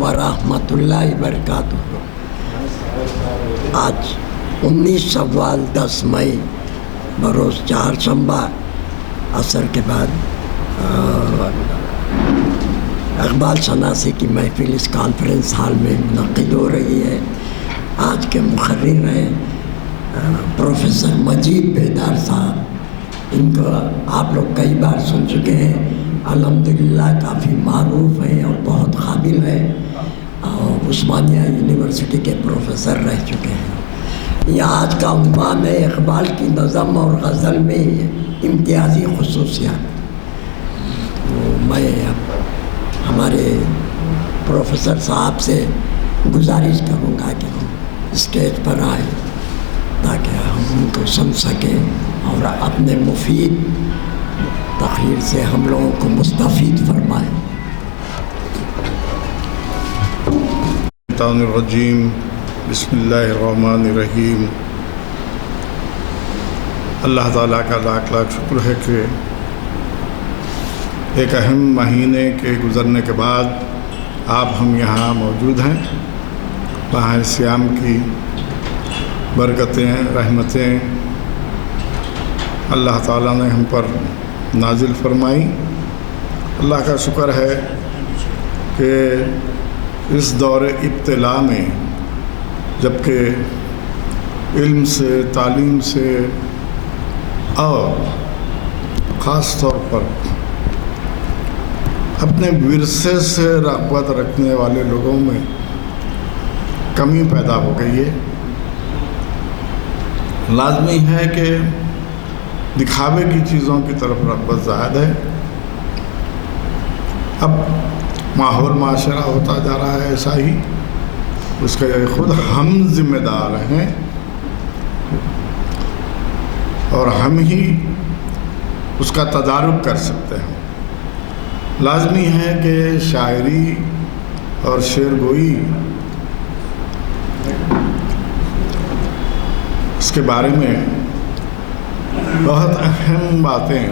ورحمۃ اللہ وبرکاتہ۔ آج 19 شوال 10 مئی بروز چہارشنبہ عصر کے بعد اقبال شناسی کی محفل اس کانفرنس ہال میں منعقد ہو رہی ہے۔ آج کے مقرر ہیں پروفیسر مجید بیدار صاحب۔ ان کو آپ لوگ کئی بار سن چکے ہیں، الحمدللہ کافی معروف ہیں اور بہت قابل ہیں، اور عثمانیہ یونیورسٹی کے پروفیسر رہ چکے ہیں۔ یہ آج کا عنوان ہے اقبال کی نظم اور غزل میں امتیازی خصوصیات۔ تو میں ہمارے پروفیسر صاحب سے گزارش کروں گا کہ وہ اسٹیج پر آئیں تاکہ ہم ان کو سن سکیں اور اپنے مفید تقریر سے ہم لوگوں کو مستفید فرمائیں۔ الشیطان الرجیم، بسم اللہ الرحمن الرحیم۔ اللہ تعالیٰ کا لاکھ لاکھ شکر ہے کہ ایک اہم مہینے کے گزرنے کے بعد آپ ہم یہاں موجود ہیں۔ ماہ صیام کی برکتیں، رحمتیں اللہ تعالیٰ نے ہم پر نازل فرمائی۔ اللہ کا شکر ہے کہ اس دور ابتلا میں، جبکہ علم سے، تعلیم سے اور خاص طور پر اپنے ورثے سے رغبت رکھنے والے لوگوں میں کمی پیدا ہو گئی ہے، لازمی ہے کہ دکھاوے کی چیزوں کی طرف رغبت زائد ہے۔ اب ماحول معاشرہ ہوتا جا رہا ہے ایسا ہی، اس کے خود ہم ذمہ دار ہیں اور ہم ہی اس کا تدارک کر سکتے ہیں۔ لازمی ہے کہ شاعری اور شعر گوئی اس کے بارے میں بہت اہم باتیں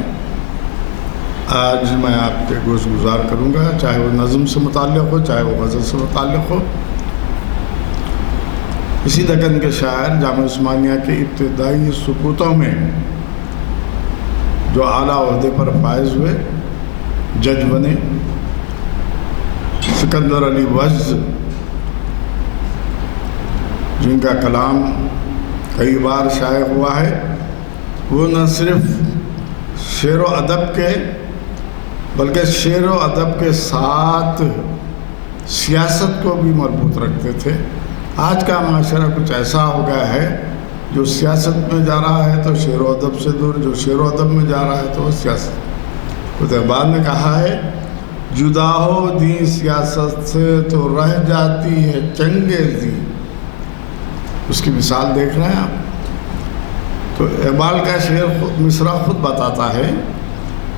آج میں آپ کے گوش گزار کروں گا، چاہے وہ نظم سے متعلق ہو، چاہے وہ غزل سے متعلق ہو۔ اسی دکن کے شاعر جامعہ عثمانیہ کے ابتدائی سقوطوں میں جو اعلیٰ عہدے پر فائز ہوئے، جج بنے، سکندر علی وجد، جن کا کلام کئی بار شائع ہوا ہے، وہ نہ صرف شعر و ادب کے بلکہ شعر و ادب کے ساتھ سیاست کو بھی مربوط رکھتے تھے۔ آج کا معاشرہ کچھ ایسا ہو گیا ہے، جو سیاست میں جا رہا ہے تو شعر و ادب سے دور، جو شعر و ادب میں جا رہا ہے تو وہ سیاست۔ خود اقبال نے کہا ہے، جدا ہو دین سیاست سے تو رہ جاتی ہے چنگیزی۔ اس کی مثال دیکھ رہے ہیں آپ۔ تو اقبال کا شعر مصرع خود بتاتا ہے۔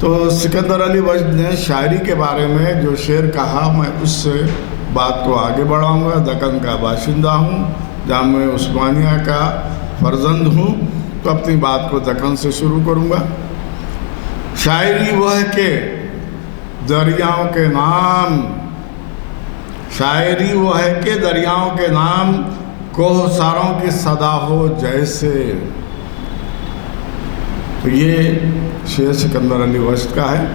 تو سکندر علی وجد نے شاعری کے بارے میں جو شعر کہا، میں اس سے بات کو آگے بڑھاؤں گا۔ دکن کا باشندہ ہوں، جامعہ عثمانیہ کا فرزند ہوں، تو اپنی بات کو دکن سے شروع کروں گا۔ شاعری وہ ہے کہ دریاؤں کے نام، شاعری وہ ہے کہ دریاؤں کے نام، کوہ ساروں کی صدا ہو جیسے۔ تو یہ شعر سکندر علی وجد کا ہے،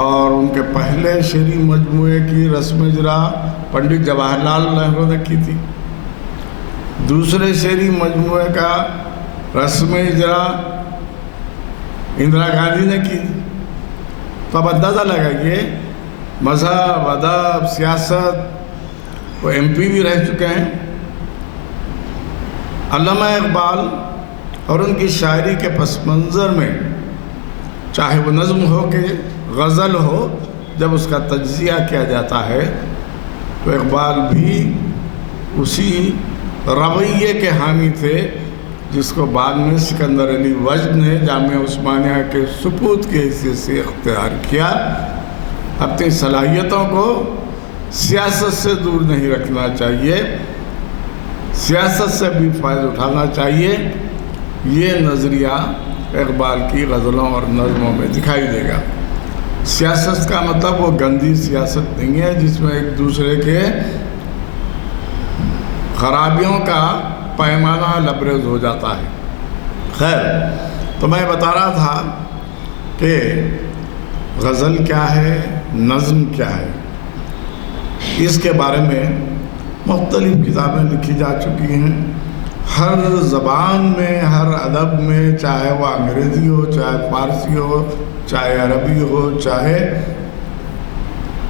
اور ان کے پہلے شعری مجموعے کی رسم اجرا پنڈت جواہر لال نہرو نے کی تھی۔ دوسرے شعری مجموعے کا رسم اجرا اندرا گاندھی نے کی۔ تو اب اندازہ لگائیے، مذہب، ادب، سیاست، وہ ایم پی بھی رہ چکے ہیں۔ علامہ اقبال اور ان کی شاعری کے پس منظر میں، چاہے وہ نظم ہو کہ غزل ہو، جب اس کا تجزیہ کیا جاتا ہے تو اقبال بھی اسی رویے کے حامی تھے جس کو بعد میں سکندر علی وجد نے جامعہ عثمانیہ کے سپوت کی حیثیت سے اختیار کیا۔ اپنی صلاحیتوں کو سیاست سے دور نہیں رکھنا چاہیے، سیاست سے بھی فائدہ اٹھانا چاہیے۔ یہ نظریہ اقبال کی غزلوں اور نظموں میں دکھائی دے گا۔ سیاست کا مطلب وہ گندی سیاست نہیں ہے جس میں ایک دوسرے کے خرابیوں کا پیمانہ لبریز ہو جاتا ہے۔ خیر، تو میں بتا رہا تھا کہ غزل کیا ہے، نظم کیا ہے، اس کے بارے میں مختلف کتابیں لکھی جا چکی ہیں۔ ہر زبان میں، ہر ادب میں، چاہے وہ انگریزی ہو، چاہے فارسی ہو، چاہے عربی ہو، چاہے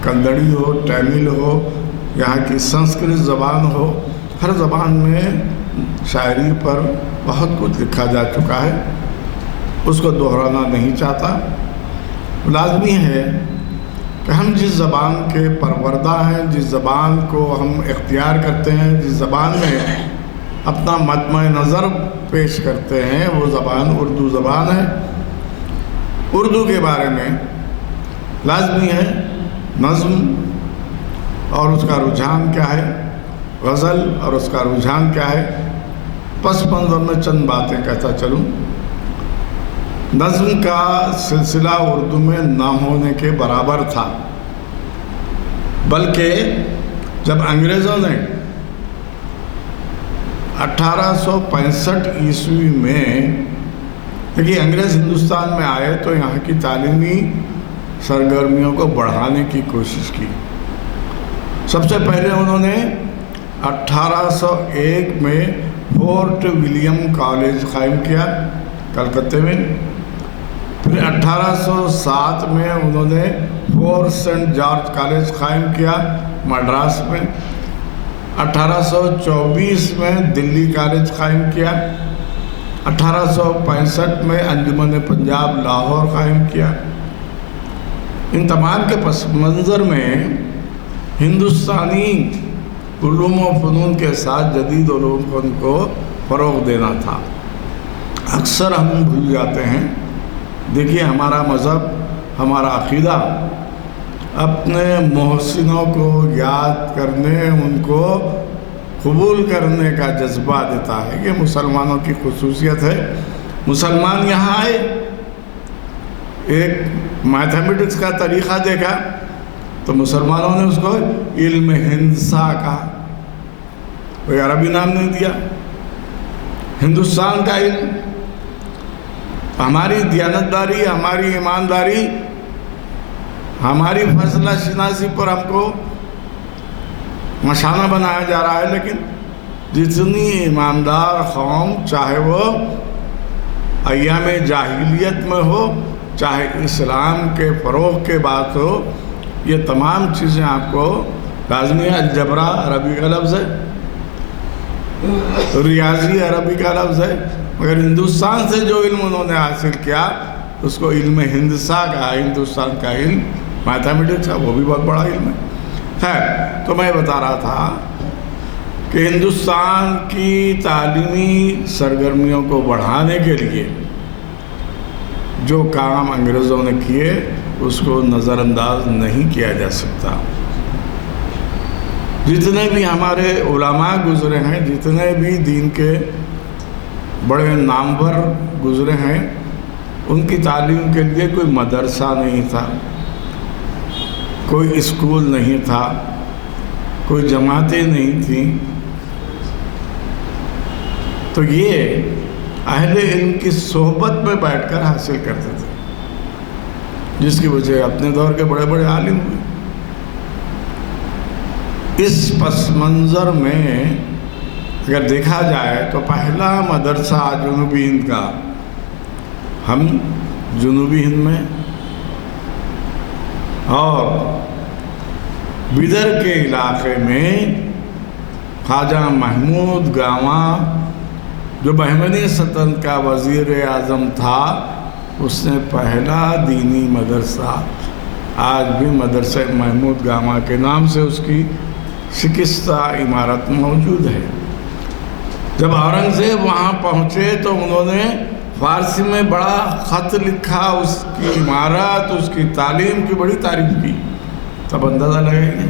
کنڑی ہو، تامل ہو، یہاں کی سنسکرت زبان ہو، ہر زبان میں شاعری پر بہت کچھ لکھا جا چکا ہے، اس کو دہرانا نہیں چاہتا۔ لازمی ہے کہ ہم جس زبان کے پروردہ ہیں، جس زبان کو ہم اختیار کرتے ہیں، جس زبان میں اپنا مجمع نظر پیش کرتے ہیں، وہ زبان اردو زبان ہے۔ اردو کے بارے میں لازمی ہے نظم اور اس کا رجحان کیا ہے، غزل اور اس کا رجحان کیا ہے۔ پس منظر میں چند باتیں کہتا چلوں۔ نظم کا سلسلہ اردو میں نہ ہونے کے برابر تھا، بلکہ جب انگریزوں نے 1865 عیسوی میں، دیکھیے انگریز ہندوستان میں آئے تو یہاں کی تعلیمی سرگرمیوں کو بڑھانے کی کوشش کی۔ سب سے پہلے انہوں نے 1801 میں فورٹ ولیم کالج قائم کیا کلکتے میں، پھر 1807 میں انہوں نے فورٹ سینٹ جارج کالج قائم کیا مڈراس میں، 1824 میں دلی کالج قائم کیا، 1865 میں انجمن پنجاب لاہور قائم کیا۔ ان تمام کے پس منظر میں ہندوستانی علوم و فنون کے ساتھ جدید علوم فن کو فروغ دینا تھا۔ اکثر ہم بھول جاتے ہیں، دیکھیے ہمارا مذہب، ہمارا عقیدہ اپنے محسنوں کو یاد کرنے، ان کو قبول کرنے کا جذبہ دیتا ہے۔ یہ مسلمانوں کی خصوصیت ہے۔ مسلمان یہاں آئے، ایک میتھمیٹکس کا طریقہ دیکھا تو مسلمانوں نے اس کو علم ہندسہ کہا، کوئی عربی نام نہیں دیا۔ ہندوستان کا علم، ہماری دیانتداری، ہماری ایمانداری، ہماری فیصلہ شناسی پر ہم کو مشانہ بنایا جا رہا ہے، لیکن جتنی ایماندار قوم، چاہے وہ ایام جاہلیت میں ہو، چاہے اسلام کے فروغ کے بات ہو، یہ تمام چیزیں آپ کو لازمی ہے۔ الجبرا عربی کا لفظ ہے، ریاضی عربی کا لفظ ہے، مگر ہندوستان سے جو علم انہوں نے حاصل کیا اس کو علم ہندسہ کہا۔ ہندوستان کا علم میتھمیٹکس ہے، وہ بھی بہت بڑا علم ہے۔ خیر، تو میں بتا رہا تھا کہ ہندوستان کی تعلیمی سرگرمیوں کو بڑھانے کے لیے جو کام انگریزوں نے کیے اس کو نظر انداز نہیں کیا جا سکتا۔ جتنے بھی ہمارے علماء گزرے ہیں، جتنے بھی دین کے بڑے نامور گزرے ہیں، ان کی تعلیم کے لیے کوئی مدرسہ نہیں تھا، کوئی اسکول نہیں تھا، کوئی جماعتیں نہیں تھیں، تو یہ اہل علم کی صحبت میں بیٹھ کر حاصل کرتے تھے، جس کی وجہ اپنے دور کے بڑے بڑے عالم ہوئے۔ اس پس منظر میں اگر دیکھا جائے تو پہلا مدرسہ جنوبی ہند کا، ہم جنوبی ہند میں اور بیدر کے علاقے میں خواجہ محمود گاواں جو بہمنی سلطنت کا وزیر اعظم تھا، اس نے پہلا دینی مدرسہ، آج بھی مدرسہ محمود گاواں کے نام سے اس کی شکستہ عمارت موجود ہے۔ جب اورنگزیب وہاں پہنچے تو انہوں نے فارسی میں بڑا خط لکھا، اس کی عمارت، اس کی تعلیم کی بڑی تعریف کی۔ تب اندازہ لگائیں گے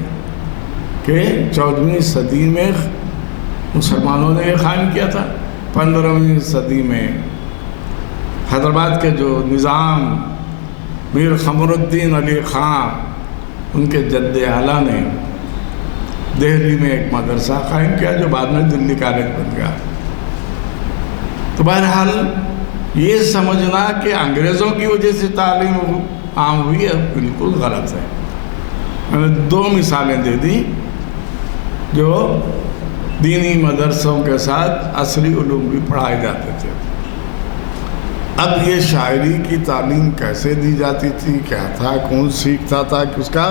کہ 14ویں صدی میں مسلمانوں نے یہ قائم کیا تھا۔ 15ویں صدی میں حیدرآباد کے جو نظام میر قمر الدین علی خان ان کے جد اعلیٰ نے دہلی میں ایک مدرسہ قائم کیا جو بعد میں دلی کالج بن گیا۔ تو بہرحال یہ سمجھنا کہ انگریزوں کی وجہ سے تعلیم عام ہوئی ہے بالکل غلط ہے۔ میں نے 2 مثالیں دے دی جو دینی مدرسوں کے ساتھ عصری علوم بھی پڑھائے جاتے تھے۔ اب یہ شاعری کی تعلیم کیسے دی جاتی تھی، کیا تھا، کون سیکھتا تھا، کہ اس کا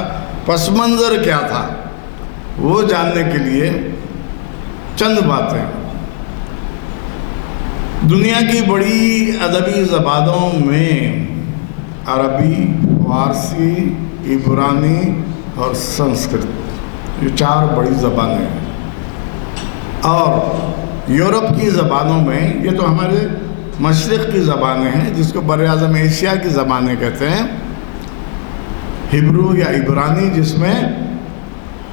پس منظر کیا تھا، وہ جاننے کے لیے چند باتیں۔ دنیا کی بڑی ادبی زبانوں میں عربی، فارسی، عبرانی اور سنسکرت، یہ 4 بڑی زبانیں ہیں۔ اور یورپ کی زبانوں میں، یہ تو ہمارے مشرق کی زبانیں ہیں جس کو براعظم ایشیا کی زبانیں کہتے ہیں، ہبرو یا عبرانی جس میں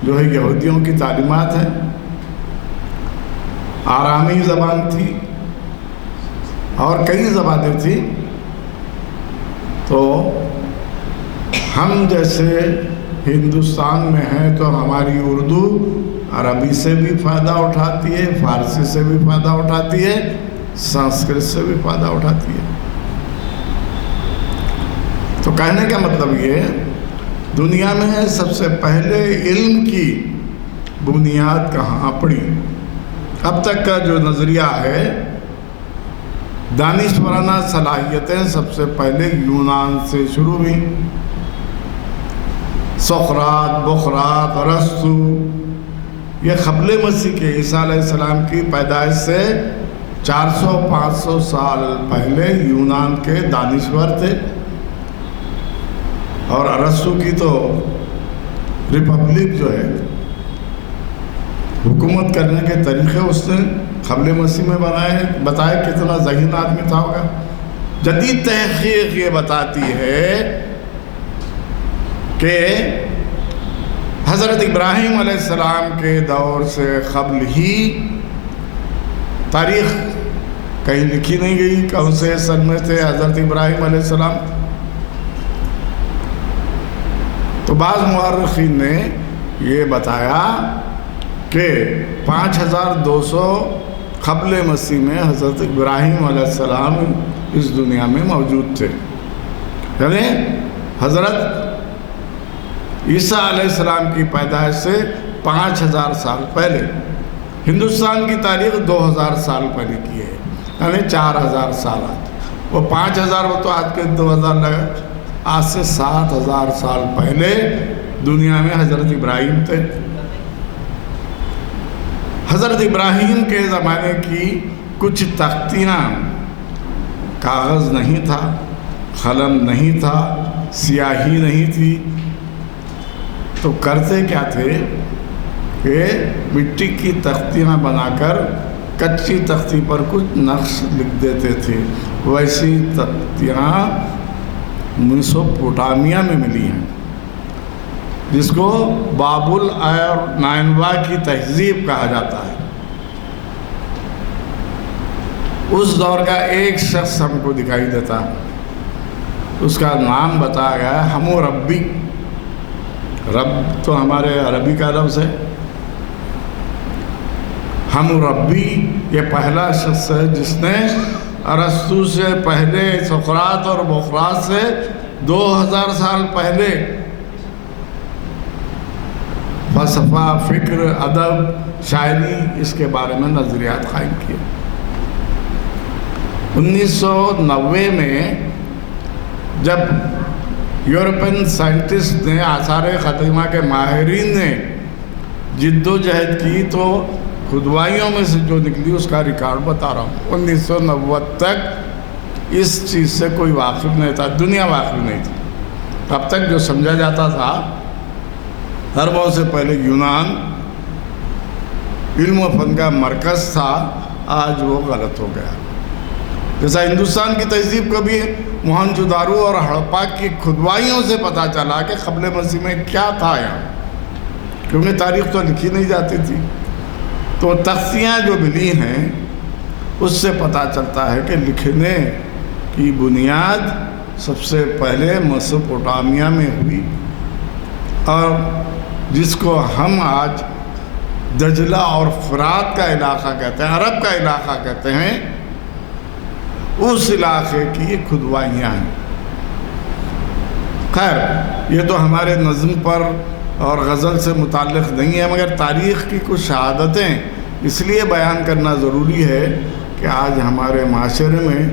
جو ہے یہودیوں کی تعلیمات ہیں، آرامی زبان تھی اور کئی زبانیں تھیں۔ تو ہم جیسے ہندوستان میں ہیں تو ہماری اردو عربی سے بھی فائدہ اٹھاتی ہے، فارسی سے بھی فائدہ اٹھاتی ہے، سنسکرت سے بھی فائدہ اٹھاتی ہے۔ تو کہنے کا مطلب یہ ہے، دنیا میں سب سے پہلے علم کی بنیاد کہاں پڑی؟ اب تک کا جو نظریہ ہے، دانشورانہ صلاحیتیں سب سے پہلے یونان سے شروع ہوئی۔ سقراط، بقراط، ارسطو، یہ قبل مسیح کے عیسیٰ علیہ السلام کی پیدائش سے 400-500 سال پہلے یونان کے دانشور تھے۔ اور ارسطو کی تو ریپبلک جو ہے، حکومت کرنے کے طریقے اس نے قبل مسیح میں بتائے کتنا ذہین آدمی تھا ہوگا۔ جدید تحقیق یہ بتاتی ہے کہ حضرت ابراہیم علیہ السلام کے دور سے قبل ہی تاریخ کہیں لکھی نہیں گئی، کون سے سن میں تھے حضرت ابراہیم علیہ السلام۔ تو بعض مورخین نے یہ بتایا کہ 5200 قبل مسیح میں حضرت ابراہیم علیہ السلام اس دنیا میں موجود تھے، یعنی حضرت عیسیٰ علیہ السلام کی پیدائش سے 5000 سال پہلے۔ ہندوستان کی تاریخ 2000 سال پہلے کی ہے، یعنی 4000 سال۔ وہ 5000 وہ تو آج کے 2000 لگا، آج سے 7000 سال پہلے دنیا میں حضرت ابراہیم تھے۔ حضرت ابراہیم کے زمانے کی کچھ تختیاں، کاغذ نہیں تھا، قلم نہیں تھا، سیاہی نہیں تھی، تو کرتے کیا تھے کہ مٹی کی تختیاں بنا کر کچی تختی پر کچھ نقش لکھ دیتے تھے۔ ویسی تختیاں میسوپوٹامیہ میں ملی ہیں، جس کو بابل اور نائنوا کی تہذیب کہا جاتا ہے۔ اس دور کا ایک شخص ہم کو دکھائی دیتا ہے، اس کا نام بتایا گیا ہے حموربی۔ رب تو ہمارے عربی کا لفظ ہے۔ حموربی یہ پہلا شخص ہے جس نے ارسطو سے پہلے، سقراط اور بقراط سے 2000 سال پہلے فلسفہ، فکر، ادب، شاعری، اس کے بارے میں نظریات قائم کیے۔ 1990 میں جب یورپین سائنٹسٹ نے، آثار قدیمہ کے ماہرین نے جد و جہد کی تو کھدوائیوں میں سے جو نکلی اس کا ریکارڈ بتا رہا ہوں۔ 1990 تک اس چیز سے کوئی واقف نہیں تھا، دنیا واقف نہیں تھی۔ اب تک جو سمجھا جاتا تھا اربوں سے پہلے یونان علم و فن کا مرکز تھا، آج وہ غلط ہو گیا۔ جیسا ہندوستان کی تہذیب کو بھی موہنجو دارو اور ہڑپا کی کھدوائیوں سے پتہ چلا کہ قبل مسیح میں کیا تھا یہاں، کیونکہ تاریخ تو لکھی نہیں جاتی تھی۔ تو تختیاں جو ملی ہیں اس سے پتہ چلتا ہے کہ لکھنے کی بنیاد سب سے پہلے میسوپوٹامیہ میں ہوئی، اور جس کو ہم آج دجلہ اور فرات کا علاقہ کہتے ہیں، عرب کا علاقہ کہتے ہیں، اس علاقے کی یہ کھدوائیاں ہیں۔ خیر، یہ تو ہمارے نظم پر اور غزل سے متعلق نہیں ہے، مگر تاریخ کی کچھ شہادتیں اس لیے بیان کرنا ضروری ہے کہ آج ہمارے معاشرے میں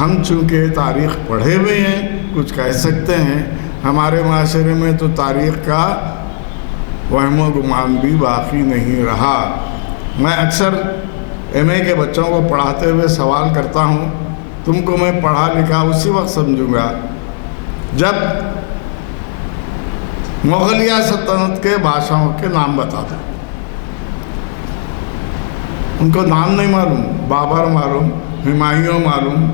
ہم چونکہ تاریخ پڑھے ہوئے ہیں، کچھ کہہ سکتے ہیں، ہمارے معاشرے میں تو تاریخ کا وہم و گمان بھی باقی نہیں رہا۔ میں اکثر ایم اے کے بچوں کو پڑھاتے ہوئے سوال کرتا ہوں، تم کو میں پڑھا لکھا اسی وقت سمجھوں گا جب مغلیہ سلطنت کے بادشاہوں کے نام بتا دو۔ ان کو نام نہیں معلوم، بابر معلوم، ہمایوں معلوم،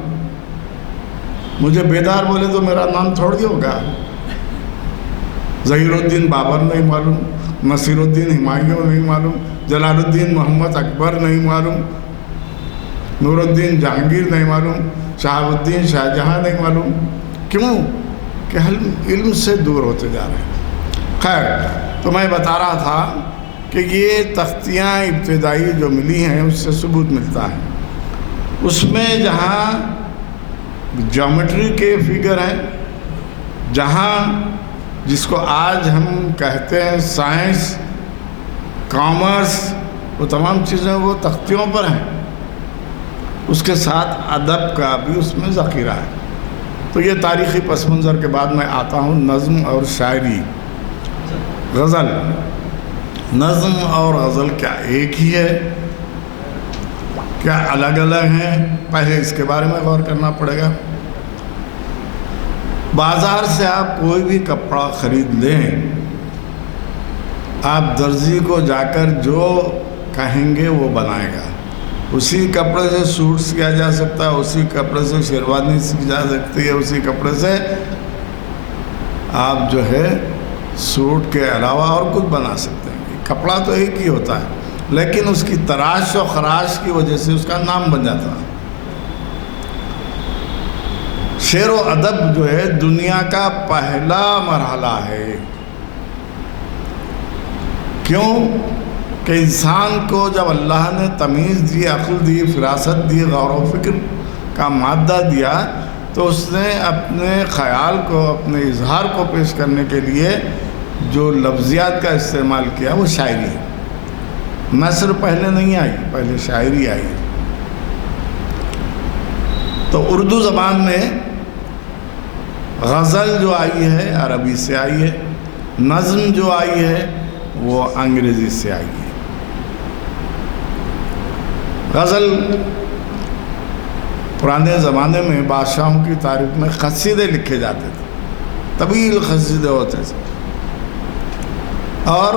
مجھے بیدار بولے تو میرا نام تھوڑی ہوگا۔ ظہیر الدین بابر نہیں معلوم، نصیر الدین ہمایوں نہیں معلوم، جلال الدین محمد اکبر نہیں معلوم، نور الدین جہانگیر نہیں معلوم، شہاب الدین شاہ جہاں نہیں معلوم۔ کیوں؟ کہ علم سے دور ہوتے جا رہے ہیں۔ خیر، تو میں بتا رہا تھا کہ یہ تختیاں ابتدائی جو ملی ہیں اس سے ثبوت ملتا ہے۔ اس میں جہاں جیومیٹری کے فگر ہیں، جہاں جس کو آج ہم کہتے ہیں سائنس، کامرس، وہ تمام چیزیں وہ تختیوں پر ہیں، اس کے ساتھ ادب کا بھی اس میں ذخیرہ ہے۔ تو یہ تاریخی پس منظر کے بعد میں آتا ہوں نظم اور شاعری، غزل۔ نظم اور غزل کیا ایک ہی ہے؟ کیا الگ الگ ہیں؟ پہلے اس کے بارے میں غور کرنا پڑے گا۔ بازار سے آپ کوئی بھی کپڑا خرید لیں، آپ درزی کو جا کر جو کہیں گے وہ بنائے گا۔ اسی کپڑے سے سوٹ سیا جا سکتا ہے، اسی کپڑے سے شیروانی سی جا سکتی ہے، اسی کپڑے سے آپ جو ہے سوٹ کے علاوہ اور کچھ بنا سکتے ہیں۔ کپڑا تو ایک ہی ہوتا ہے، لیکن اس کی تراش و خراش کی وجہ سے اس کا نام بن جاتا ہے۔ شعر و ادب جو ہے دنیا کا پہلا مرحلہ ہے۔ کیوں کہ انسان کو جب اللہ نے تمیز دی، عقل دی، فراست دی، غور و فکر کا مادہ دیا، تو اس نے اپنے خیال کو، اپنے اظہار کو پیش کرنے کے لیے جو لفظیات کا استعمال کیا وہ شاعری ہے۔ نثر پہلے نہیں آئی، پہلے شاعری آئی۔ تو اردو زبان میں غزل جو آئی ہے عربی سے آئی ہے، نظم جو آئی ہے وہ انگریزی سے آئی ہے۔ غزل پرانے زمانے میں بادشاہوں کی تعریف میں قصیدے لکھے جاتے تھے، طویل قصیدے ہوتے تھے، اور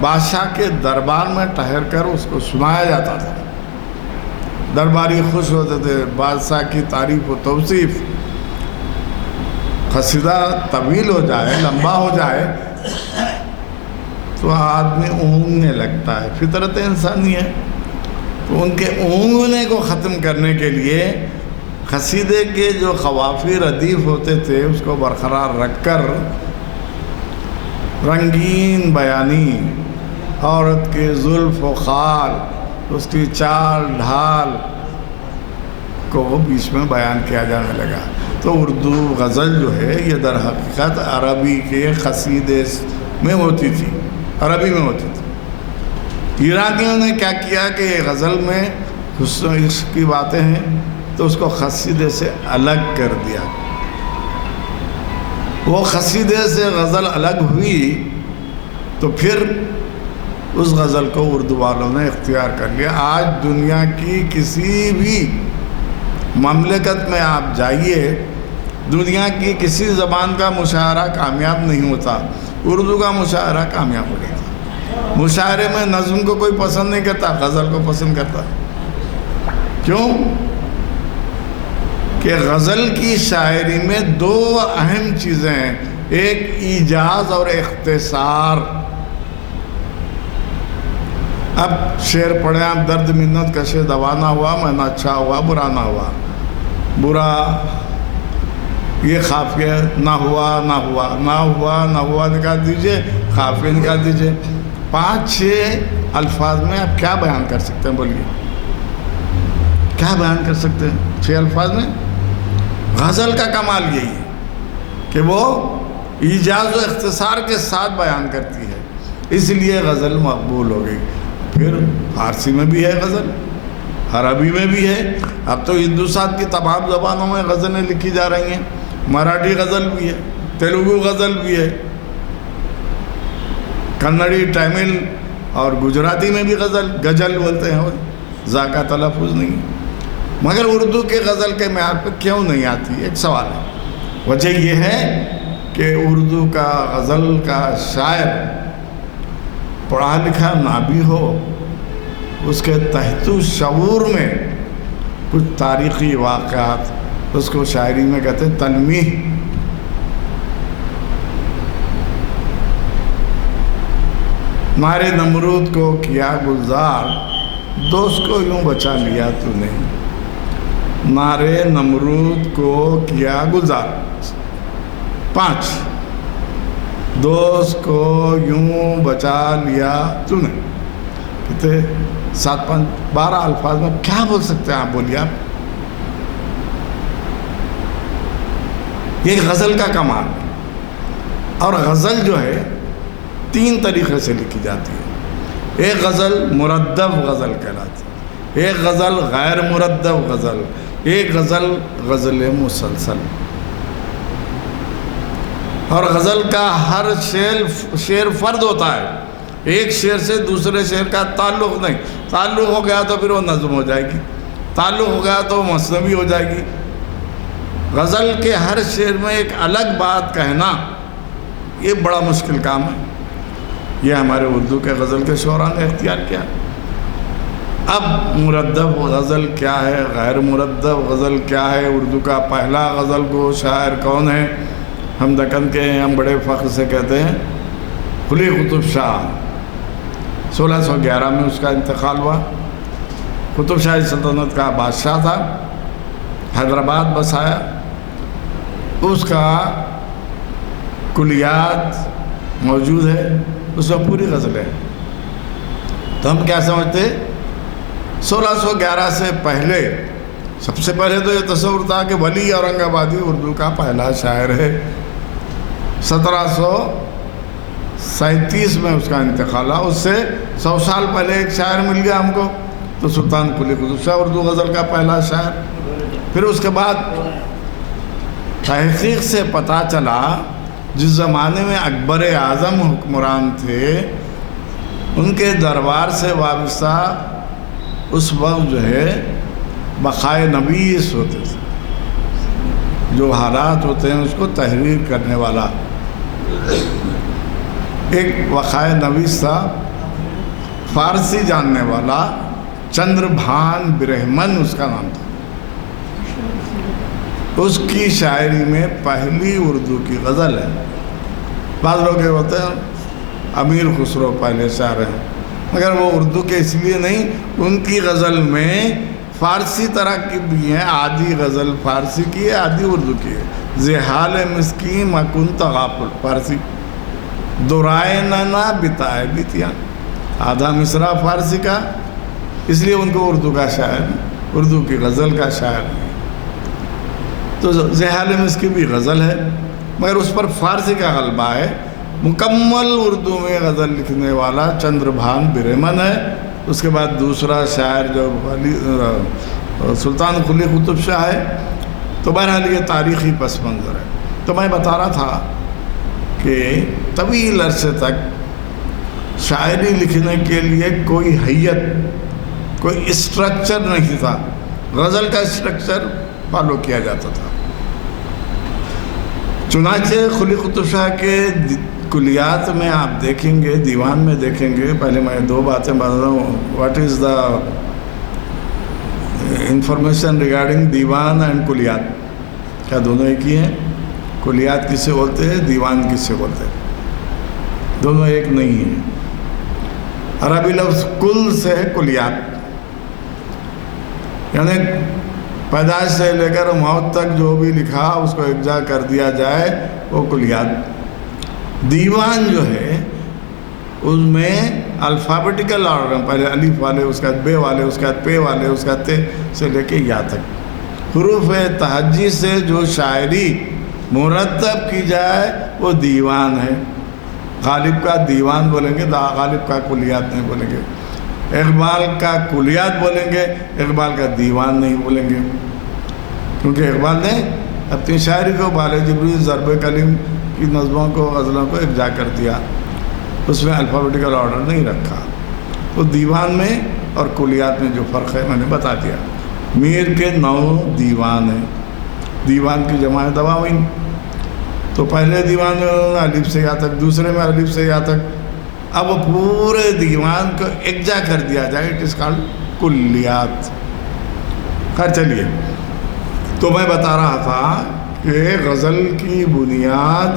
بادشاہ کے دربار میں ٹھہر کر اس کو سنایا جاتا تھا۔ درباری خوش ہوتے تھے، بادشاہ کی تعریف و توصیف۔ قصیدہ طویل ہو جائے، لمبا ہو جائے تو آدمی اونگنے لگتا ہے، فطرت انسانی ہے۔ تو ان کے اونگنے کو ختم کرنے کے لیے قصیدے کے جو قوافی ردیف ہوتے تھے اس کو برقرار رکھ کر رنگین بیانی، عورت کے زلف و خال، اس کی چال ڈھال کو بیچ میں بیان کیا جانے لگا۔ تو اردو غزل جو ہے یہ در حقیقت عربی کے قصیدے میں ہوتی تھی، عربی میں ہوتی تھی۔ ایرانیوں نے کیا کیا کہ غزل میں حسن و عشق کی باتیں ہیں تو اس کو قصیدے سے الگ کر دیا۔ وہ قصیدے سے غزل الگ ہوئی تو پھر اس غزل کو اردو والوں نے اختیار کر لیا۔ آج دنیا کی کسی بھی مملکت میں آپ جائیے، دنیا کی کسی زبان کا مشاعرہ کامیاب نہیں ہوتا، اردو کا مشاعرہ کامیاب ہو جاتا۔ مشاعرے میں نظم کو کوئی پسند نہیں کرتا، غزل کو پسند کرتا۔ کیوں؟ کہ غزل کی شاعری میں دو اہم چیزیں ہیں، ایک ایجاز اور اختصار۔ اب شعر پڑھیں آپ، درد منت کشے دوا نہ ہوا، میں نہ اچھا ہوا برا نہ ہوا۔ برا یہ خافیہ نہ ہوا نہ ہوا نہ ہوا نہ ہوا نکال دیجئے، خافیہ نکال دیجئے. 5-6 الفاظ میں آپ کیا بیان کر سکتے ہیں؟ بولیے کیا بیان کر سکتے ہیں 6 الفاظ میں؟ غزل کا کمال یہی ہے کہ وہ ایجاز و اختصار کے ساتھ بیان کرتی ہے، اس لیے غزل مقبول ہو گئی. پھر فارسی میں بھی ہے غزل، عربی میں بھی ہے. اب تو ہندوستان کی تمام زبانوں میں غزلیں لکھی جا رہی ہیں. مراٹھی غزل بھی ہے، تیلگو غزل بھی ہے، کنڑی، تامل اور گجراتی میں بھی غزل بولتے ہیں، زا کا تلفظ نہیں. مگر اردو کے غزل کے معیار پہ کیوں نہیں آتی؟ ایک سوال ہے. وجہ یہ ہے کہ اردو کا غزل کا شاعر پڑھا لکھا نہ بھی ہو، اس کے تحت شعور میں کچھ تاریخی واقعات، اس کو شاعری میں کہتے ہیں تلمیح. مارے نمرود کو کیا گلزار، دوست کو یوں بچا لیا تو نے. مارے نمرود کو کیا گلزار، 5، دوست کو یوں بچا لیا تو نے. کہتے 7-5 12 الفاظ میں کیا بول سکتے ہیں آپ؟ بولیے آپ. یہ غزل کا کمال ہے. اور غزل جو ہے 3 طریقے سے لکھی جاتی ہے. ایک غزل مردف غزل کہلاتی ہے، ایک غزل غیر مردف غزل، ایک غزل مسلسل. اور غزل کا ہر شعر فرد ہوتا ہے، ایک شعر سے دوسرے شعر کا تعلق نہیں. تعلق ہو گیا تو پھر وہ نظم ہو جائے گی، تعلق ہو گیا تو وہ مثنوی ہو جائے گی. غزل کے ہر شعر میں ایک الگ بات کہنا یہ بڑا مشکل کام ہے. یہ ہمارے اردو کے غزل کے شعراء نے اختیار کیا. اب مردف غزل کیا ہے، غیر مردف غزل کیا ہے، اردو کا پہلا غزل گو شاعر کون ہے؟ ہم دکن کے ہیں، ہم بڑے فخر سے کہتے ہیں قلی قطب شاہ. 1611 میں اس کا انتقال ہوا. قطب شاہی سلطنت کا بادشاہ تھا، حیدرآباد بسایا. اس کا کلیات موجود ہے، اس میں پوری غزل ہے. تو ہم کیا سمجھتے 1611 سے پہلے، سب سے پہلے تو یہ تصور تھا کہ ولی اورنگ آبادی اردو کا پہلا شاعر ہے. 1737 میں اس کا انتقال ہوا. اس سے 100 سال پہلے ایک شاعر مل گیا ہم کو، تو سلطان قلی قطب شاہ اردو غزل کا پہلا شاعر. پھر اس کے بعد تحقیق سے پتہ چلا جس زمانے میں اکبر اعظم حکمران تھے، ان کے دربار سے وابستہ اس وقت جو ہے بقائے نویس ہوتے تھے. جو حالات ہوتے ہیں اس کو تحریر کرنے والا ایک بقائے نویس تھا، فارسی جاننے والا، چندربھان برہمن اس کا نام تھا. اس کی شاعری میں پہلی اردو کی غزل ہے. بعض لوگ یہ ہوتے ہیں امیر خسرو پہلے شاعر ہیں، مگر وہ اردو کے اس لیے نہیں، ان کی غزل میں فارسی طرح کی بھی ہیں. آدھی غزل فارسی کی ہے، آدھی اردو کی ہے. زحال مسکین مکن تغافل فارسی، دورائے ننا بتائے بیتیاں، آدھا مصرع فارسی کا، اس لیے ان کو اردو کا شاعر، اردو کی غزل کا شاعر نہیں. تو زحال مسکین بھی غزل ہے، مگر اس پر فارسی کا غلبہ ہے. مکمل اردو میں غزل لکھنے والا چندربھان برہمن ہے. اس کے بعد دوسرا شاعر جو سلطان قلی قطب شاہ ہے. تو بہرحال یہ تاریخی پس منظر ہے. تو میں بتا رہا تھا کہ طویل عرصے تک شاعری لکھنے کے لیے کوئی حیت، کوئی اسٹرکچر نہیں تھا. غزل کا اسٹرکچر فالو کیا جاتا تھا. چنانچہ قلی قطب شاہ کے کلیات میں آپ دیکھیں گے، دیوان میں دیکھیں گے. پہلے میں 2 باتیں بتا رہا ہوں. What is the information regarding دیوان اینڈ کلیات؟ کیا دونوں ایک ہی ہیں؟ کلیات کسے بولتے ہیں، دیوان کسے بولتے ہیں؟ دونوں ایک نہیں ہیں. عربی لفظ کل سے ہے کلیات، یعنی پیدائش سے لے کر موت تک جو بھی لکھا اس کو اجزا کر دیا جائے وہ کلیات۔ دیوان جو ہے اس میں الفابیٹیکل آرڈر، پہلے الف والے، اس کے بعد بے والے، اس کے بعد پے والے، اس کے بعد تے سے لے کے یا تک حروف تہجی سے جو شاعری مرتب کی جائے وہ دیوان ہے۔ غالب کا دیوان بولیں گے، غالب کا کلیات نہیں بولیں گے۔ اقبال کا کلیات بولیں گے، اقبال کا دیوان نہیں بولیں گے، کیونکہ اقبال نے اپنی شاعری کو بال جبریل، ضرب کلیم کی نظموں کو، غزلوں کو اجزا کر دیا، اس میں الفابیٹیکل آرڈر نہیں رکھا۔ تو دیوان میں اور کلیات میں جو فرق ہے میں نے بتا دیا۔ میر کے 9 دیوان ہیں، دیوان کی جمع ہے دواوین۔ تو پہلے دیوان میں انہوں نے الف سے یا تک، دوسرے میں الف سے یا تک، اب پورے دیوان کو اجزا کر دیا جائے، اٹ از کالڈ کلیات۔ خیر چلیے، تو میں بتا رہا تھا کہ غزل کی بنیاد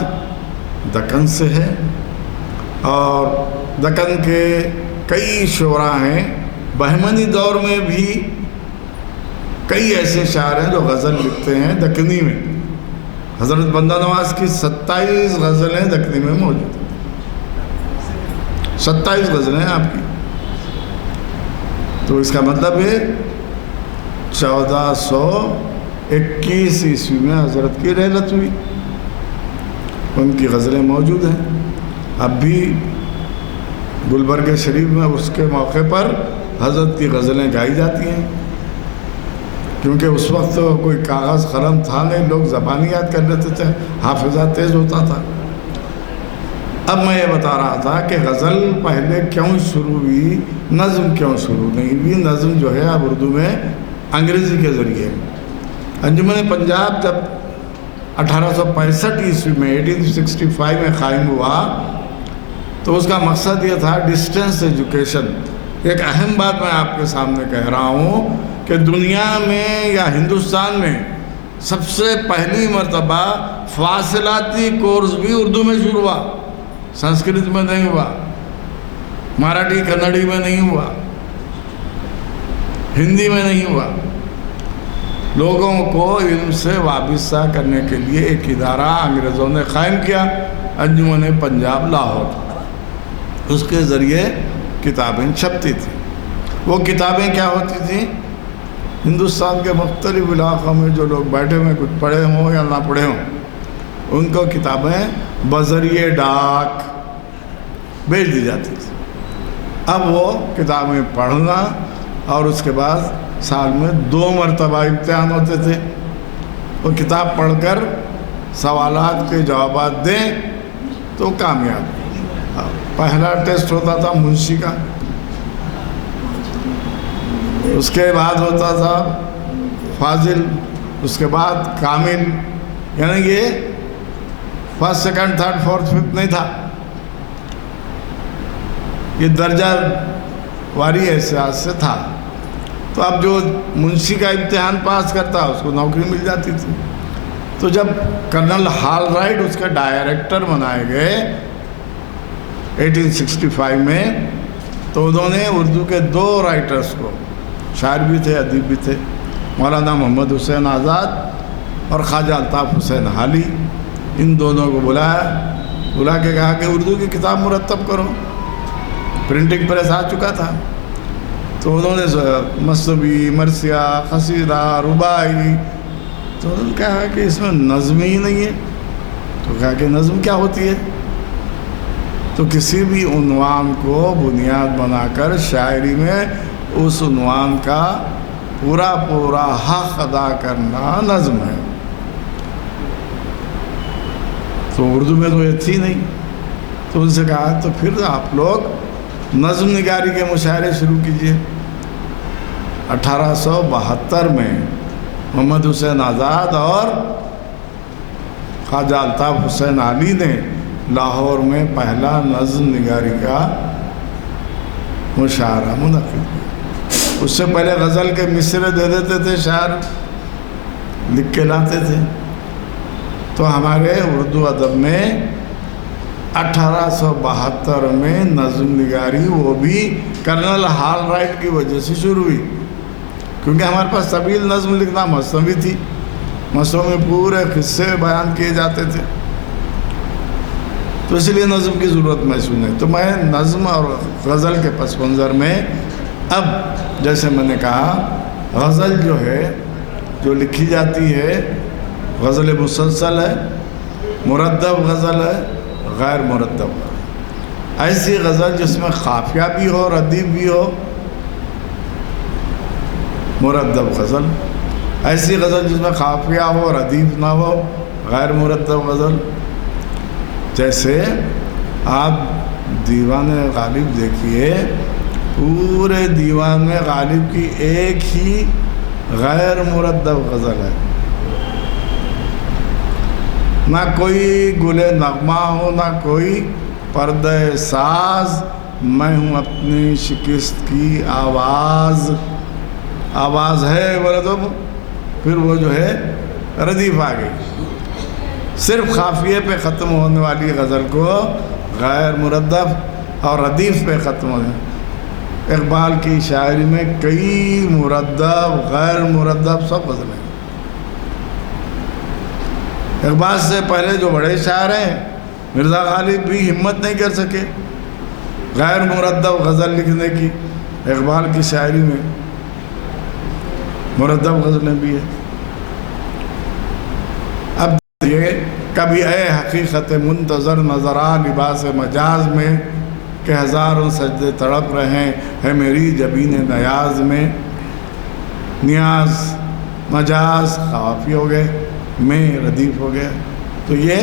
دکن سے ہے، اور دکن کے کئی شعراء ہیں۔ بہمنی دور میں بھی کئی ایسے شاعر ہیں جو غزل لکھتے ہیں دکنی میں۔ حضرت بندہ نواز کی 27 غزلیں دکنی میں موجود ہیں، 27 غزلیں آپ کی۔ تو اس کا مطلب ہے 1421 عیسوی میں حضرت کی رحلت ہوئی، ان کی غزلیں موجود ہیں۔ اب بھی گلبرگ شریف میں اس کے موقع پر حضرت کی غزلیں گائی جاتی ہیں، کیونکہ اس وقت کوئی کاغذ قلم تھا نہیں، لوگ زبانی یاد کر لیتے تھے، حافظہ تیز ہوتا تھا۔ اب میں یہ بتا رہا تھا کہ غزل پہلے کیوں شروع ہوئی، نظم کیوں شروع نہیں ہوئی۔ نظم جو ہے اب اردو میں انگریزی کے ذریعے۔ انجمن پنجاب جب 1865 عیسوی میں 1865 میں قائم ہوا تو اس کا مقصد یہ تھا ڈسٹینس ایجوکیشن۔ ایک اہم بات میں آپ کے سامنے کہہ رہا ہوں کہ دنیا میں یا ہندوستان میں سب سے پہلی مرتبہ فاصلاتی کورس بھی اردو میں شروع ہوا، سنسکرت میں نہیں ہوا، مراٹھی کنڑی میں نہیں ہوا، ہندی میں نہیں ہوا۔ لوگوں کو علم سے وابستہ کرنے کے لیے ایک ادارہ انگریزوں نے قائم کیا، انجمن پنجاب لاہور۔ اس کے ذریعے کتابیں چھپتی تھیں۔ وہ کتابیں کیا ہوتی تھیں؟ ہندوستان کے مختلف علاقوں میں جو لوگ بیٹھے ہوئے، کچھ پڑھے ہوں یا نہ پڑھے ہوں، ان کو کتابیں بذریعہ ڈاک بھیج دی جاتی تھی۔ اب وہ کتابیں پڑھنا اور اس کے بعد سال میں 2 مرتبہ امتحان ہوتے تھے۔ وہ کتاب پڑھ کر سوالات کے جوابات دیں تو کامیاب۔ پہلا ٹیسٹ ہوتا تھا منشی کا، اس کے بعد ہوتا تھا فاضل، اس کے بعد کامل، یعنی یہ 1st 2nd 3rd 4th 5th نہیں تھا، یہ درجہ واری احساس سے تھا۔ تو اب جو منشی کا امتحان پاس کرتا اس کو نوکری مل جاتی تھی۔ تو جب کرنل ہال رائٹ اس کے ڈائریکٹر بنائے گئے 1865 میں، تو انہوں نے اردو کے 2 رائٹرز کو، شاعر بھی تھے ادیب بھی تھے، مولانا محمد حسین آزاد اور خواجہ الطاف حسین حالی، ان دونوں کو بلا کے کہا کہ اردو کی کتاب مرتب کرو۔ پرنٹنگ پریس آ چکا تھا، تو انہوں نے مثنوی، مرثیہ، قصیدہ، رباعی، تو انہوں نے کہا کہ اس میں نظم ہی نہیں ہے۔ تو کہا کہ نظم کیا ہوتی ہے؟ تو کسی بھی عنوان کو بنیاد بنا کر شاعری میں اس عنوان کا پورا حق ادا کرنا نظم ہے۔ تو اردو میں تو یہ تھی نہیں، تو ان سے کہا تو پھر آپ لوگ نظم نگاری کے مشاعرے شروع کیجئے۔ 1872 میں محمد حسین آزاد اور خواجہ الطاف حسین علی نے لاہور میں پہلا نظم نگاری کا مشاعرہ منعقد کیا۔ اس سے پہلے غزل کے مصرے دے دیتے تھے، شاعر لکھ کے لاتے تھے۔ تو ہمارے اردو ادب میں 1872 میں نظم نگاری وہ بھی کرنل ہال رائٹ کی وجہ سے شروع ہوئی۔ کیونکہ ہمارے پاس طویل نظم لکھنا مثنوی تھی، مثنوی میں پورے قصے بیان کیے جاتے تھے، تو اس لیے نظم کی ضرورت محسوس نہیں۔ تو میں نظم اور غزل کے پس منظر میں اب جیسے میں نے کہا غزل جو ہے جو لکھی جاتی ہے غزل مسلسل ہے، مرتب غزل ہے، غیر مرتب۔ ایسی غزل جس میں قافیہ بھی ہو، ردیف بھی ہو، مرتب غزل۔ ایسی غزل جس میں قافیہ ہو، ردیف نہ ہو، غیر مرتب غزل۔ جیسے آپ دیوان غالب دیکھیے، پورے دیوان میں غالب کی ایک ہی غیر مرتب غزل ہے، نہ کوئی گل نغمہ ہو، نہ کوئی پردہ ساز، میں ہوں اپنی شکست کی آواز۔ آواز ہے بولے تو پھر وہ جو ہے ردیف آ گئی۔ صرف قافیے پہ ختم ہونے والی غزل کو غیر مرتب اور ردیف پہ ختم ہونے۔ اقبال کی شاعری میں کئی مرتب، غیر مرتب سب غزلیں۔ اقبال سے پہلے جو بڑے شاعر ہیں مرزا غالب بھی ہمت نہیں کر سکے غیر مرتب غزل لکھنے کی۔ اقبال کی شاعری میں مرتب غزلیں بھی ہیں۔ اب یہ کبھی اے حقیقت منتظر نظر آ لباس مجاز میں، کہ ہزاروں سجدے تڑپ رہے ہیں میری جبین نیاز میں۔ نیاز مجاز قافی ہو گئے، میں ردیف ہو گیا، تو یہ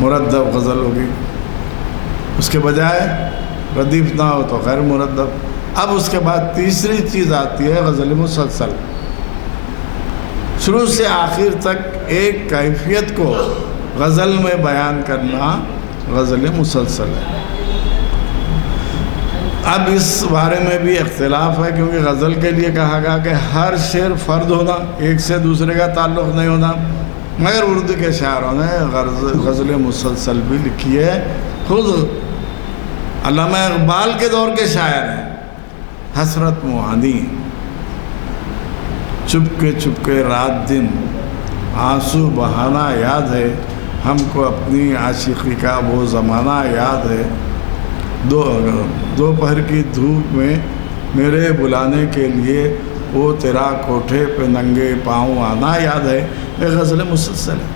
مرتب غزل ہوگی۔ اس کے بجائے ردیف نہ ہو تو غیر مرتب۔ اب اس کے بعد تیسری چیز آتی ہے غزل مسلسل۔ شروع سے آخر تک ایک کیفیت کو غزل میں بیان کرنا غزل مسلسل ہے۔ اب اس بارے میں بھی اختلاف ہے، کیونکہ غزل کے لیے کہا گیا کہ ہر شعر فرد ہونا، ایک سے دوسرے کا تعلق نہیں ہونا، مگر اردو کے شاعروں نے غزل مسلسل بھی لکھی ہے۔ خود علامہ اقبال کے دور کے شاعر ہیں حسرت موہانی، چپ کے رات دن آنسو بہانا یاد ہے، ہم کو اپنی عاشقی کا وہ زمانہ یاد ہے، دوپہر کی دھوپ میں میرے بلانے کے لیے وہ تیرا کوٹھے پہ ننگے پاؤں آنا یاد ہے۔ یہ غزل مسلسل ہے۔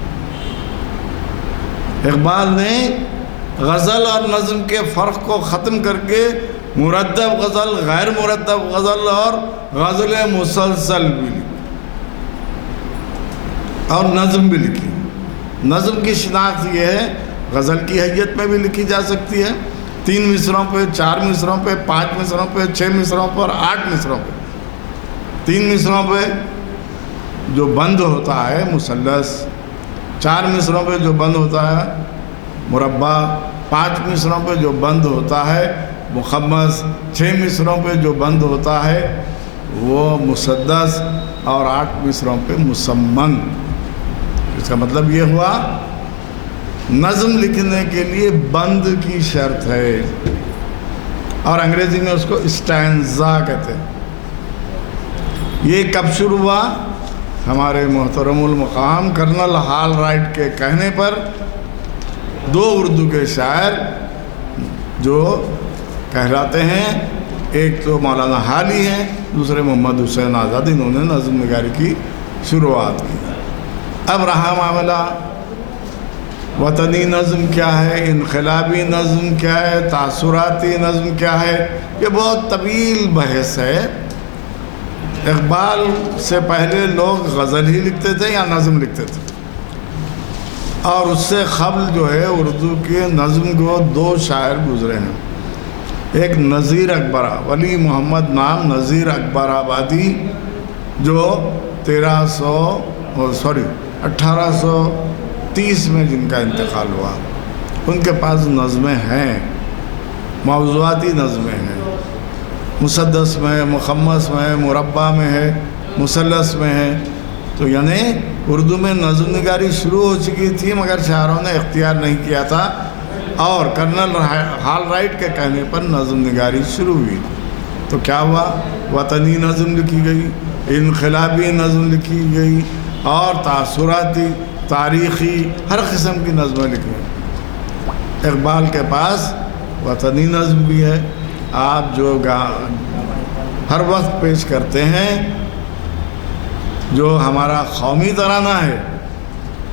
اقبال نے غزل اور نظم کے فرق کو ختم کر کے مرتب غزل، غیر مرتب غزل اور غزل مسلسل بھی لکھی اور نظم بھی لکھی۔ نظم کی شناخت یہ ہے غزل کی حیت میں بھی لکھی جا سکتی ہے، 3 مصروں پہ، 4 مصروں پہ، 5 مصروں پہ، 6 مصروں پہ اور 8 مصروں پہ۔ 3 مصروں پہ جو بند ہوتا ہے مثلث، 4 مصروں پہ جو بند ہوتا ہے مربع، 5 مصروں پہ جو بند ہوتا ہے مخمس، 6 مصروں پہ جو بند ہوتا ہے وہ مسدس، اور 8 مصروں پہ مسمن۔ اس کا مطلب یہ ہوا نظم لکھنے کے لیے بند کی شرط ہے، اور انگریزی میں اس کو اسٹینزا کہتے ہیں۔ یہ کب شروع ہوا؟ ہمارے محترم المقام کرنل ہال رائٹ کے کہنے پر 2 اردو کے شاعر جو کہلاتے ہیں، ایک تو مولانا حالی ہیں، دوسرے محمد حسین آزاد، انہوں نے نظم نگاری کی شروعات کی۔ اب رہا معاملہ وطنی نظم کیا ہے، انقلابی نظم کیا ہے، تاثراتی نظم کیا ہے، یہ بہت طویل بحث ہے۔ اقبال سے پہلے لوگ غزل ہی لکھتے تھے یا نظم لکھتے تھے، اور اس سے قبل جو ہے اردو کے نظم کو 2 شاعر گزرے ہیں۔ ایک نذیر اکبر، ولی محمد نام نذیر اکبر آبادی، جو 1830 میں جن کا انتقال ہوا، ان کے پاس نظمیں ہیں، موضوعاتی نظمیں ہیں، مسدس میں ہے، مخمس میں ہے، مربع میں ہے، مثلث میں ہے۔ تو یعنی اردو میں نظم نگاری شروع ہو چکی تھی، مگر شاعروں نے اختیار نہیں کیا تھا، اور کرنل ہال رائٹ کے کہنے پر نظم نگاری شروع ہوئی۔ تو کیا ہوا؟ وطنی نظم لکھی گئی، انقلابی نظم لکھی گئی، اور تاثراتی، تاریخی، ہر قسم کی نظمیں لکھی گئی۔ اقبال کے پاس وطنی نظم بھی ہے، آپ جو ہر وقت پیش کرتے ہیں، جو ہمارا قومی ترانہ ہے،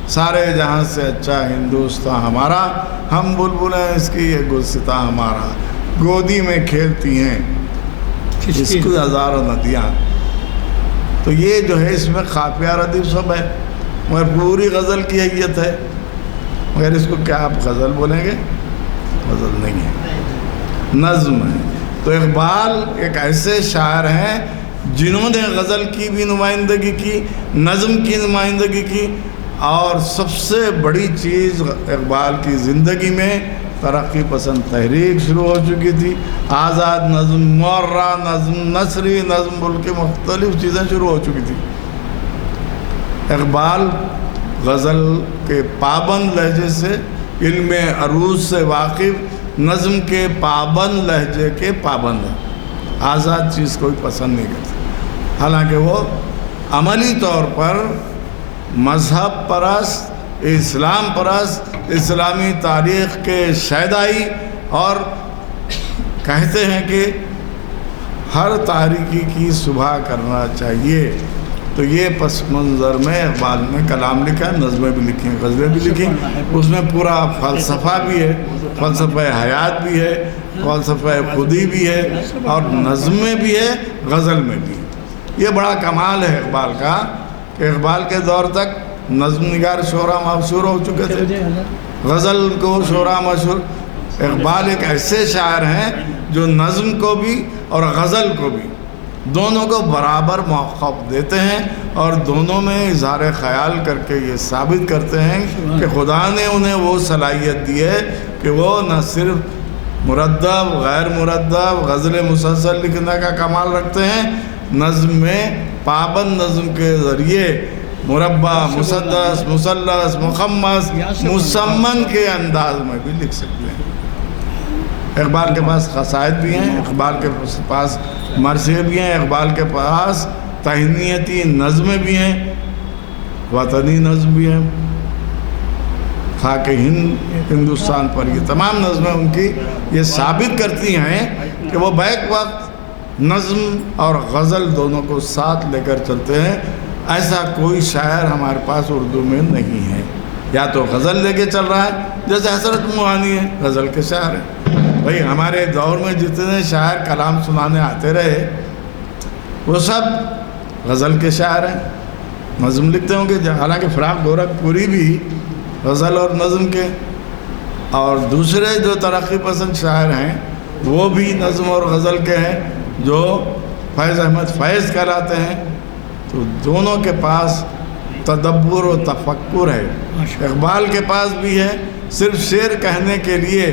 سارے جہاں سے اچھا ہندوستان ہمارا، ہم بلبلیں اس کی یہ گلستاں ہمارا، گودی میں کھیلتی ہیں اس کو ہزاروں ندیاں۔ تو یہ جو ہے اس میں قافیہ ردیف سب ہے، مگر پوری غزل کی حیت ہے، مگر اس کو کیا آپ غزل بولیں گے؟ غزل نہیں ہے، نظم ہے۔ تو اقبال ایک ایسے شاعر ہیں جنہوں نے غزل کی بھی نمائندگی کی، نظم کی نمائندگی کی، اور سب سے بڑی چیز اقبال کی زندگی میں ترقی پسند تحریک شروع ہو چکی تھی، آزاد نظم، معرہ نظم، نثری نظم، بلکہ مختلف چیزیں شروع ہو چکی تھی۔ اقبال غزل کے پابند لہجے سے، علم عروض سے واقف، نظم کے پابند لہجے کے پابند ہیں، آزاد چیز کوئی پسند نہیں کرتا، حالانکہ وہ عملی طور پر مذہب پرست، اسلام پرست، اسلامی تاریخ کے شیدائی، اور کہتے ہیں کہ ہر تاریکی کی صبح کرنا چاہیے۔ تو یہ پس منظر میں اقبال نے کلام لکھا، نظمیں بھی لکھی ہیں، غزلیں بھی لکھی، اس میں پورا فلسفہ بھی ہے، فلسفہ حیات بھی ہے، فلسفہ خودی بھی ہے، اور نظمیں بھی ہے، غزل میں بھی ہے۔ یہ بڑا کمال ہے اقبال کا کہ اقبال کے دور تک نظم نگار شعراء مشہور ہو چکے تھے، غزل کو شعراء مشہور۔ اقبال ایک ایسے شاعر ہیں جو نظم کو بھی اور غزل کو بھی دونوں کو برابر موقف دیتے ہیں، اور دونوں میں اظہار خیال کر کے یہ ثابت کرتے ہیں کہ خدا نے انہیں وہ صلاحیت دی ہے کہ وہ نہ صرف مرتب، غیر مرتب، غزل مسلسل لکھنے کا کمال رکھتے ہیں، نظم میں پابند نظم کے ذریعے مربع، مسدس، مثلث، مخمس، مسمن کے انداز میں بھی لکھ سکتے ہیں۔ اقبال کے پاس قصائد بھی ہیں، اقبال کے پاس مرثیے بھی ہیں، اقبال کے پاس تہنیتی نظمیں بھی ہیں، وطنی نظم بھی ہیں، خاک ہند، ہندوستان پر، یہ تمام نظمیں ان کی یہ ثابت کرتی ہیں کہ وہ بیک وقت نظم اور غزل دونوں کو ساتھ لے کر چلتے ہیں۔ ایسا کوئی شاعر ہمارے پاس اردو میں نہیں ہے، یا تو غزل لے کے چل رہا ہے، جیسے حضرت موہانی ہے، غزل کے شاعر ہیں۔ بھئی ہمارے دور میں جتنے شاعر کلام سنانے آتے رہے وہ سب غزل کے شاعر ہیں، نظم لکھتے ہوں گے، حالانکہ فراق گورکھپوری بھی غزل اور نظم کے، اور دوسرے جو ترقی پسند شاعر ہیں وہ بھی نظم اور غزل کے ہیں، جو فیض احمد فیض کہلاتے ہیں۔ تو دونوں کے پاس تدبر و تفکر ہے۔ اقبال کے پاس بھی ہے، صرف شعر کہنے کے لیے،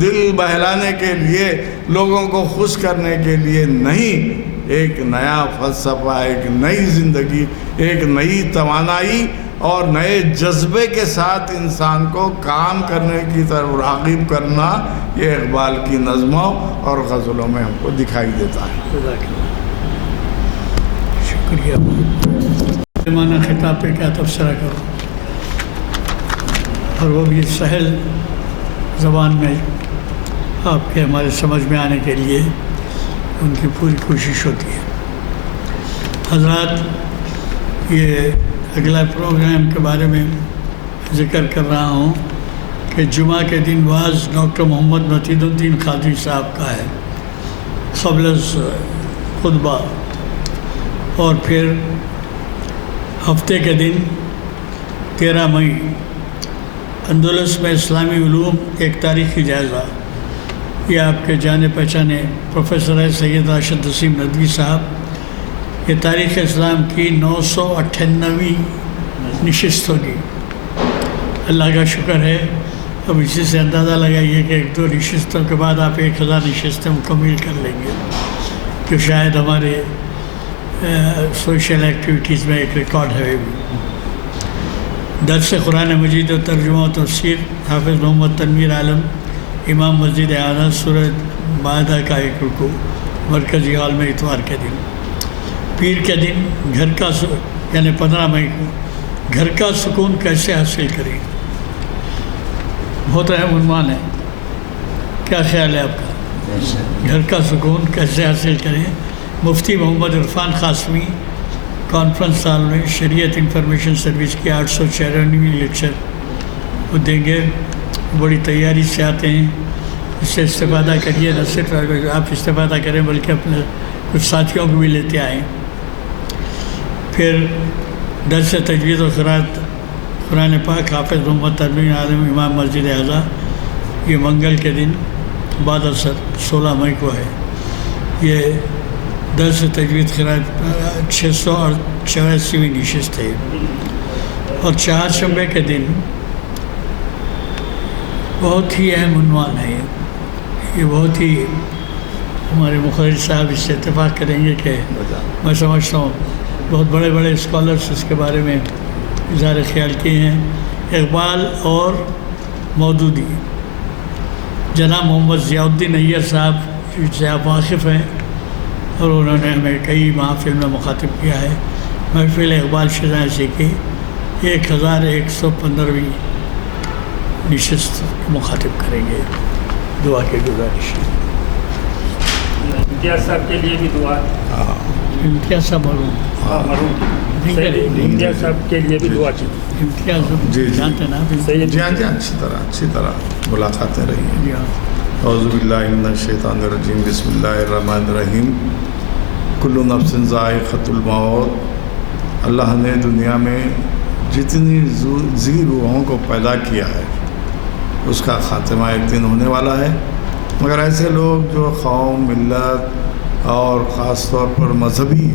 دل بہلانے کے لیے، لوگوں کو خوش کرنے کے لیے نہیں، ایک نیا فلسفہ، ایک نئی زندگی، ایک نئی توانائی اور نئے جذبے کے ساتھ انسان کو کام کرنے کی طرف راغب کرنا، یہ اقبال کی نظموں اور غزلوں میں ہم کو دکھائی دیتا ہے۔ شکریہ۔ مانا خطاب پہ کیا تبصرہ کروں، اور وہ بھی سہل زبان میں آپ کے ہمارے سمجھ میں آنے کے لیے ان کی پوری کوشش ہوتی ہے۔ حضرات، یہ اگلا پروگرام کے بارے میں ذکر کر رہا ہوں کہ جمعہ کے دن واعظ ڈاکٹر محمد متین الدین قادری صاحب کا ہے قبل از خطبہ، اور پھر ہفتے کے دن 13 مئی اندلس میں اسلامی علوم ایک تاریخی جائزہ، یہ آپ کے جانے پہچانے پروفیسر ہے سید راشد نسیم ندوی صاحب، یہ تاریخ اسلام کی 998ویں نشست ہوگی۔ اللہ کا شکر ہے، اب اسی سے اندازہ لگائیے کہ 1-2 نشستوں کے بعد آپ 1000 نشستیں مکمل کر لیں گے، جو شاید ہمارے سوشل ایکٹیویٹیز میں ایک ریکارڈ ہے۔ درس قرآن مجید و ترجمہ و تفسیر حافظ محمد تنویر عالم، امام مسجد اعلیٰ، سورہ مائدہ کا ایک رکوع، مرکزی ہال میں اتوار کے دن. پیر کے دن گھر کا یعنی 15 مئی کو گھر کا سکون کیسے حاصل کریں. بہت اہم عنوان ہے. کیا خیال ہے آپ کا؟ گھر کا سکون کیسے حاصل کریں. مفتی محمد عرفان قاسمی کانفرنس ہال میں شریعت انفارمیشن سروس کی 896ویں لیکچر وہ دیں گے. بڑی تیاری سے آتے ہیں. اس سے استفادہ کریے. نہ صرف آپ استفادہ کریں بلکہ اپنے کچھ ساتھیوں کو بھی لیتے آئیں. پھر درس تجوید و قرات قرآن پاک حافظ محمد ترمیم عالم امام مسجد اعلیٰ. یہ منگل کے دن بعد اثر 16 مئی کو ہے. یہ درس تجوید قرات 684ویں نشست ہے. اور چہارشنبے کے دن بہت ہی اہم عنوان ہے. یہ بہت ہی ہمارے مقرر صاحب اس سے اتفاق کریں گے کہ میں سمجھتا ہوں بہت بڑے بڑے اسکالرس اس کے بارے میں اظہار خیال کیے ہیں. اقبال اور مودودی. جناب محمد ضیاء الدین ایّر صاحب جن سے آپ واقف ہیں اور انہوں نے ہمیں کئی محافل میں مخاطب کیا ہے. محفل اقبال شہنازی کی 1115ویں نشست مخاطب کریں گے. دعا کی گزارش. امتیاز صاحب کے لیے بھی دعا. امتیاز صاحب امتیاز صاحب کے لیے بھی دعا کی. امتیاز جانتے نا جی ہاں اچھی طرح ملاقاتیں رہی ہیں. اعوذ باللہ من الشیطان الرجیم. بسم اللہ الرحمن الرحیم. کل نفس ذائقۃ الموت. اللہ نے دنیا میں جتنی ذی روحوں کو پیدا کیا ہے اس کا خاتمہ ایک دن ہونے والا ہے. مگر ایسے لوگ جو قوم ملت اور خاص طور پر مذہبی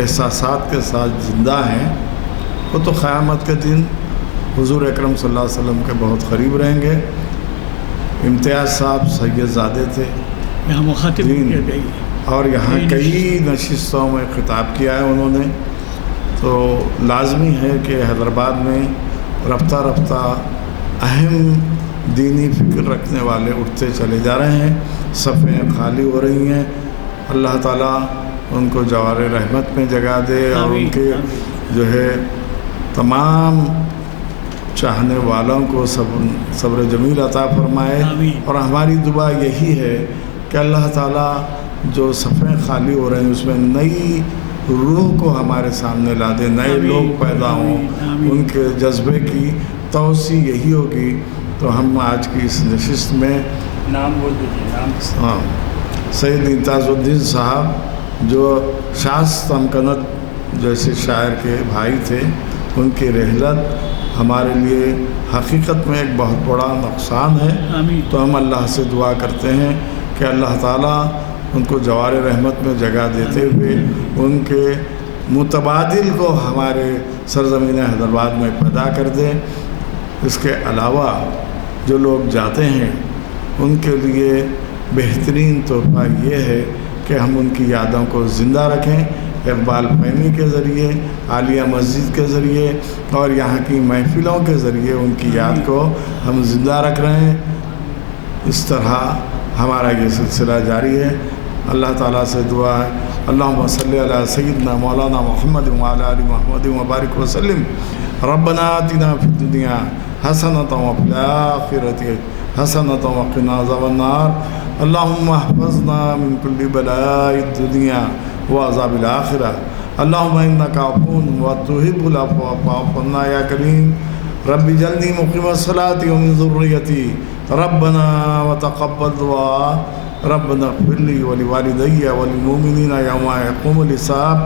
احساسات کے ساتھ زندہ ہیں وہ تو قیامت کے دن حضور اکرم صلی اللہ علیہ وسلم کے بہت قریب رہیں گے. امتیاز صاحب سید زادے تھے یہاں مخاطب اور یہاں کئی نشستوں میں خطاب کیا ہے انہوں نے. تو لازمی ہے کہ حیدرآباد میں رفتہ رفتہ اہم دینی فکر رکھنے والے اٹھتے چلے جا رہے ہیں. صفیں خالی ہو رہی ہیں. اللہ تعالیٰ ان کو جوار رحمت میں جگہ دے اور ان کے جو ہے تمام چاہنے والوں کو صبر جمیل عطا فرمائے. اور ہماری دعا یہی ہے کہ اللہ تعالیٰ جو صفیں خالی ہو رہے ہیں اس میں نئی روح کو ہمارے سامنے لا دے. نئے لوگ پیدا ہوں. ان کے جذبے کی توسیع یہی ہوگی. تو ہم آج کی اس نشست میں نام بول دیجیے. سید امتیاز الدین صاحب جو شاذ تمکنت جیسے شاعر کے بھائی تھے ان کی رحلت ہمارے لیے حقیقت میں ایک بہت بڑا نقصان ہے. تو ہم اللہ سے دعا کرتے ہیں کہ اللہ تعالیٰ ان کو جوار رحمت میں جگہ دیتے ہوئے ان کے متبادل کو ہمارے سرزمین حیدرآباد میں پیدا کر دیں. اس کے علاوہ جو لوگ جاتے ہیں ان کے لیے بہترین تحفہ یہ ہے کہ ہم ان کی یادوں کو زندہ رکھیں. اقبال فہمی کے ذریعے، عالیہ مسجد کے ذریعے اور یہاں کی محفلوں کے ذریعے ان کی یاد کو ہم زندہ رکھ رہے ہیں. اس طرح ہمارا یہ سلسلہ جاری ہے. اللہ تعالیٰ سے دعا ہے اللہم صلی علی سیدنا مولانا محمد وعلی آل محمد وبارک وسلم. ربنا آتنا فی الدنیا حسنۃ وفی الآخرۃ حسنۃ وقنا عذاب النار. اللہم احفظنا من کل بلاء الدنیا وعذاب الآخرہ. اللہم انک عفو وتحب العفو فاعف عنا یا کریم. رب اجعلنی مقیم الصلاۃ ومن ذریتی. ربنا وتقبل دعا. ربنا اغفر لي ولوالدي وللمؤمنين يوم يقوم الحساب.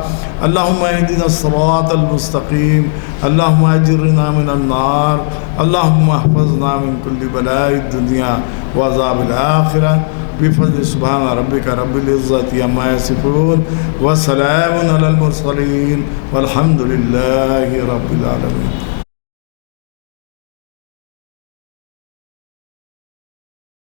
اللهم اهدنا الصراط المستقيم. اللهم اجرنا من النار. اللهم احفظنا من كل بلاء الدنيا وعذاب الآخرة بفضل سبحان ربك رب العزة عما يصفون وسلام على المرسلين والحمد لله رب العالمين.